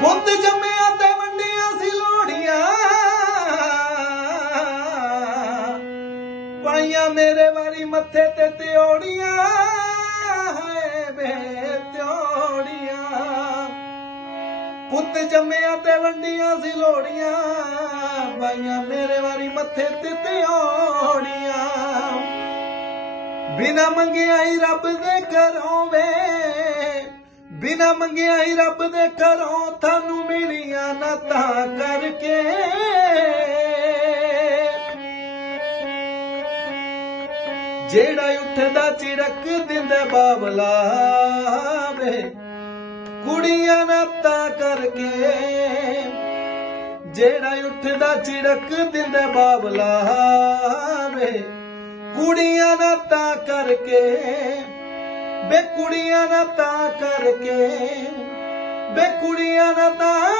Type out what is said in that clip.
ਪੁੱਤ ਜੰਮਿਆ ਤੇ ਵੰਡੀਆਂ ਸੀ ਲੋੜੀਆਂ ਪਾਈਆਂ ਮੇਰੇ ਵਾਰੀ ਮੱਥੇ ਤੇ ਤਿਉੜੀਆਂ ਹੈ ਵੇ ਤਿਉੜੀਆਂ। ਪੁੱਤ ਜੰਮਿਆ ਤੇ ਵੰਡੀਆਂ ਸੀ ਲੋੜੀਆਂ ਪਾਈਆਂ ਮੇਰੇ ਵਾਰੀ ਮੱਥੇ ਤੇ ਤਿਉੜੀਆਂ। ਬਿਨਾ ਮੰਗਿਆ ਹੀ ਰੱਬ ਦੇ ਘਰੋਂ ਵੇ ਬਿਨਾ ਮੰਗਿਆ ਹੀ ਰੱਬ ਦੇ ਘਰੋਂ ਤੁਹਾਨੂੰ ਮਿਲੀਆਂ ਨਾ ਤਾਂ ਕਰਕੇ। ਜਿਹੜਾ ਉੱਠਦਾ ਚਿੜਕ ਦਿੰਦਾ ਬਾਬਲਾ ਵੇ ਕੁੜੀਆਂ ਨਾ ਤਾਂ ਕਰਕੇ। ਜਿਹੜਾ ਉੱਠਦਾ ਚਿੜਕ ਦਿੰਦਾ ਬਾਬਲਾ ਵੇ ਕੁੜੀਆਂ ਨਾ ਤਾਂ ਕਰਕੇ। ਬੇ ਕੁੜੀਆਂ ਨਾ ਤਾਂ ਕਰਕੇ ਬੇ ਕੁੜੀਆਂ ਦਾ ਤਾਂ